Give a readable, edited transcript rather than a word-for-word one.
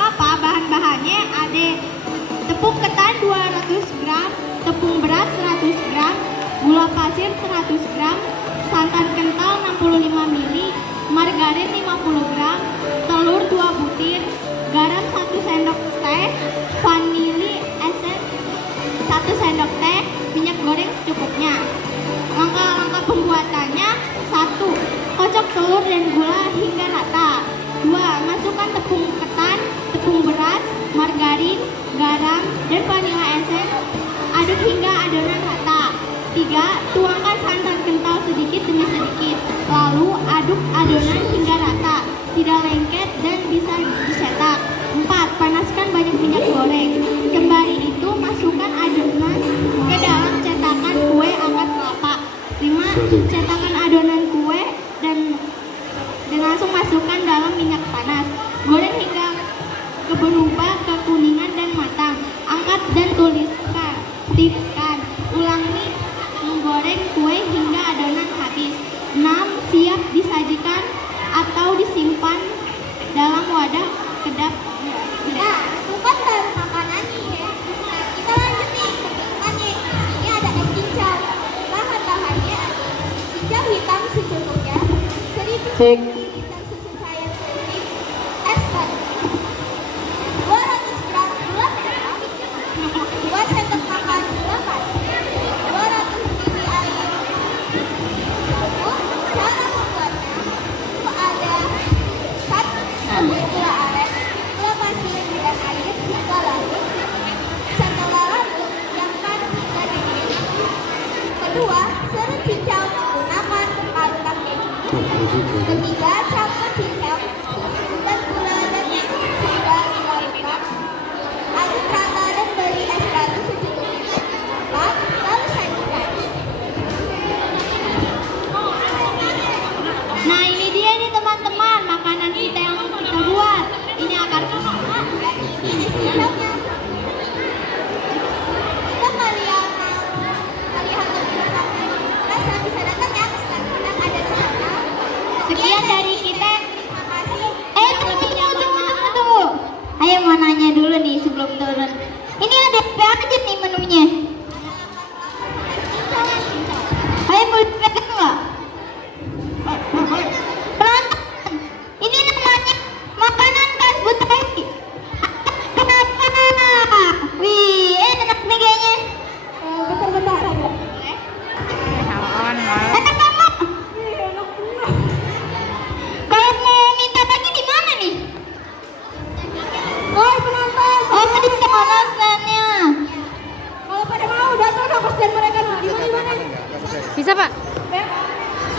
kelapa, bahan-bahannya ada tepung ketan 200 gram, tepung beras 100 gram, gula pasir 100 gram, santan kental 65 ml, margarin 50 gram, telur 2 butir, garam 1 sendok teh, vanili essence 1 sendok teh, minyak goreng secukupnya. Langkah-langkah pembuatannya: 1. Kocok telur dan gula hingga rata. 2. Masukkan tepung ketan, tepung beras, margarin, garam, dan vanilla essence. Aduk hingga adonan rata. 3. Tuangkan santan kental sedikit demi sedikit. Lalu aduk adonan hingga rata, tidak lengket dan bisa dicetak. 4. Panaskan banyak minyak goreng. Sembari itu masukkan adonan ke dalam cetakan kue akar kelapa. 5. Cetakan adonan kue dan langsung masukkan dalam minyak panas. Goreng hingga berubah kekuningan dan matang. Angkat dan tiriskan. Ulangi menggoreng kue hingga adonan habis. 6. Siap disajikan atau disimpan dalam wadah kedap. Nah, bukan baru makanannya ya. Nah, kita lanjut nih ke minumannya. Ini ada es cincau. Bahan-bahannya ada cincau hitam secukupnya, 1000 ml susu cair putih, es batu, 200 gram gula merah, 2 sendok makan gula pasir, 200 ml air. Lalu cara membuatnya itu ada 1 gula aren, gula pasir dan air hingga larut. Setelah larut, diamkan hingga dingin. Kedua, serut cincau menggunakan parutan keju. Ketiga, campur cincau dan gula dan keju hingga dilarutkan. Aduk rata dan beri es batu secukupnya. 4. Lalu sajikan. Nah, ini dia nih teman-teman, makanan kita yang kita buat. Ini akar kelapa. Ini es cincaunya. Jika kalian mau melihat lebih lengkapnya, kalian bisa datang ya ke stand yang ada di sana. Sekian dari kita. Terima kasih. Lebihnya mohon maaf. Ayo mau nanya dulu nih sebelum turun. Ini ada apa aja nih menunya?